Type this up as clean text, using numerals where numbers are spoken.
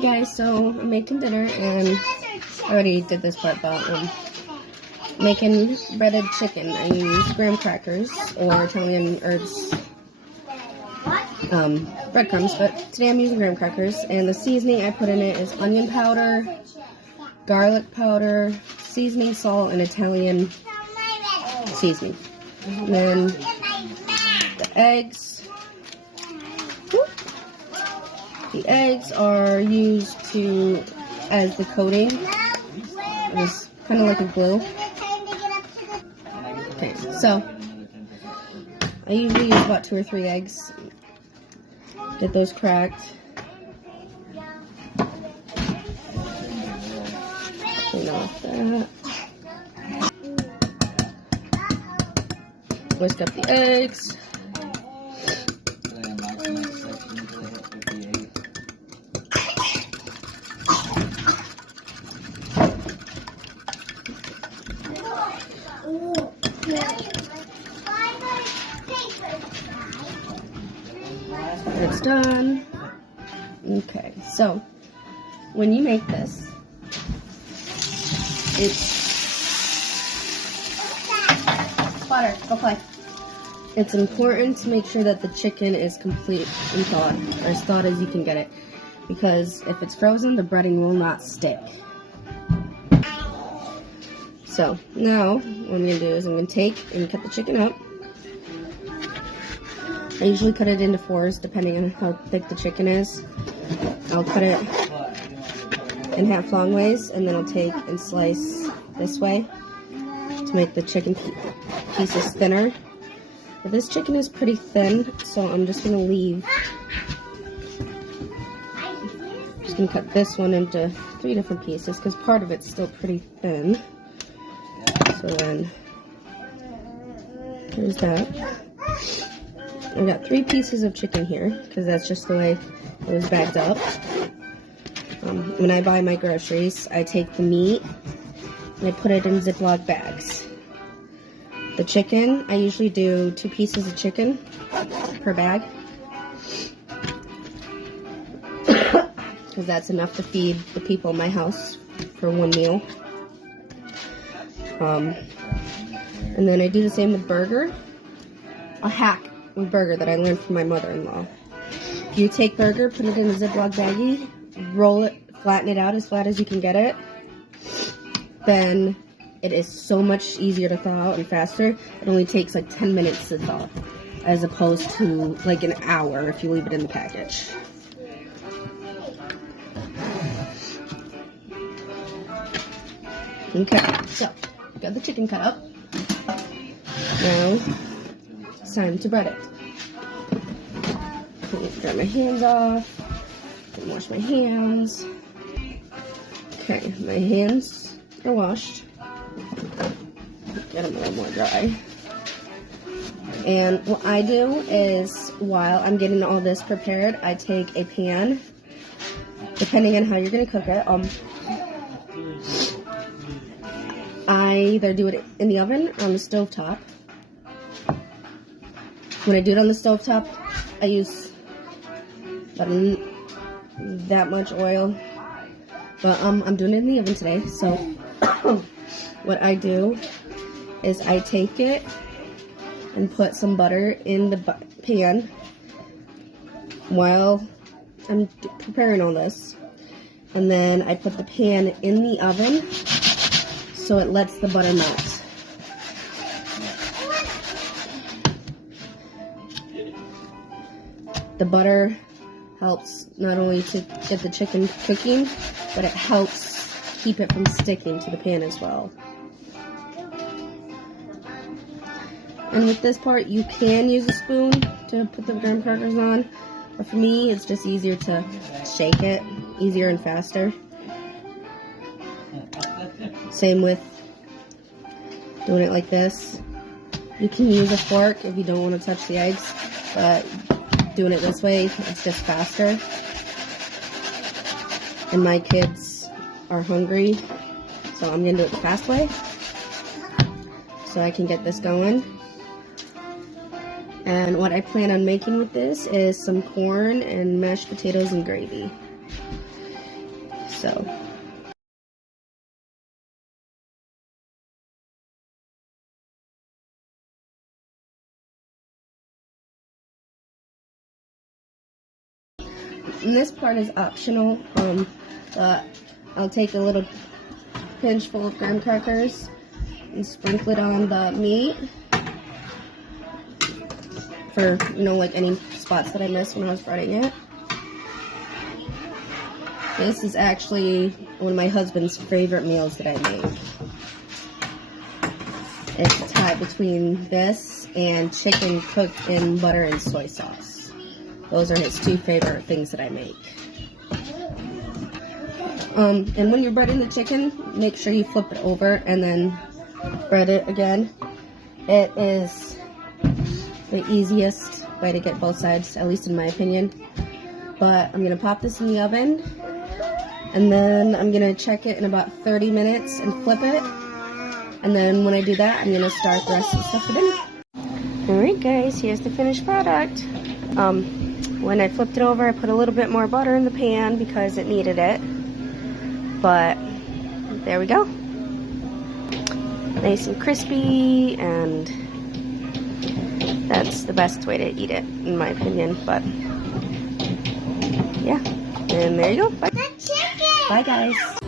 Hey guys, so I'm making dinner and I already did this part, but making breaded chicken. I use graham crackers or Italian herbs breadcrumbs, but today I'm using graham crackers, and the seasoning I put in it is onion powder, garlic powder, seasoning salt, and Italian seasoning. And then the eggs. The eggs are used as the coating. It's kind of like a glue. Okay, so I usually use about 2 or 3 eggs. Get those cracked. Clean off that. Whisk up the eggs. It's done. Okay, so when you make this, Butter, go play. It's important to make sure that the chicken is complete and thawed, or as thawed as you can get it, because if it's frozen, the breading will not stick. So now what I'm going to do is I'm going to take and cut the chicken up. I usually cut it into 4s depending on how thick the chicken is. I'll cut it in half long ways, and then I'll take and slice this way to make the chicken pieces thinner. But this chicken is pretty thin, so I'm just going to leave. I'm just going to cut this one into 3 different pieces because part of it's still pretty thin. So then, there's that. I got 3 pieces of chicken here because that's just the way it was bagged up. When I buy my groceries, I take the meat and I put it in Ziploc bags. The chicken, I usually do 2 pieces of chicken per bag because that's enough to feed the people in my house for 1 meal. And then I do the same with burger. A hack with burger that I learned from my mother-in-law. You take burger, put it in a Ziploc baggie, roll it, flatten it out as flat as you can get it. Then it is so much easier to thaw out and faster. It only takes like 10 minutes to thaw, as opposed to like an hour if you leave it in the package. Okay, so got the chicken cut up. Now it's time to bread it. Grab my hands off and wash my hands. Okay, my hands are washed. Get them a little more dry. And what I do is, while I'm getting all this prepared, I take a pan, depending on how you're going to cook it. I either do it in the oven or on the stovetop. When I do it on the stovetop, I use about that much oil. But I'm doing it in the oven today, so what I do is I take it and put some butter in the pan while I'm preparing all this. And then I put the pan in the oven so it lets the butter melt. The butter helps not only to get the chicken cooking, but it helps keep it from sticking to the pan as well. And with this part, you can use a spoon to put the graham crackers on, but for me, it's just easier to shake it, easier and faster. Same with doing it like this. You can use a fork if you don't want to touch the eggs, but doing it this way, it's just faster. And my kids are hungry, so I'm going to do it the fast way so I can get this going. And what I plan on making with this is some corn and mashed potatoes and gravy. So. And this part is optional, but I'll take a little pinch full of graham crackers and sprinkle it on the meat for, you know, like any spots that I missed when I was breading it. This is actually one of my husband's favorite meals that I make. It's a tie between this and chicken cooked in butter and soy sauce. Those are his two favorite things that I make. And when you're breading the chicken, make sure you flip it over and then bread it again. It is the easiest way to get both sides, at least in my opinion. But I'm going to pop this in the oven, and then I'm going to check it in about 30 minutes and flip it. And then when I do that, I'm going to start the rest of the stuff for dinner. Alright guys, here's the finished product. When I flipped it over, I put a little bit more butter in the pan because it needed it. But there we go. Nice and crispy, and that's the best way to eat it, in my opinion. But yeah, and there you go. Bye. Bye guys.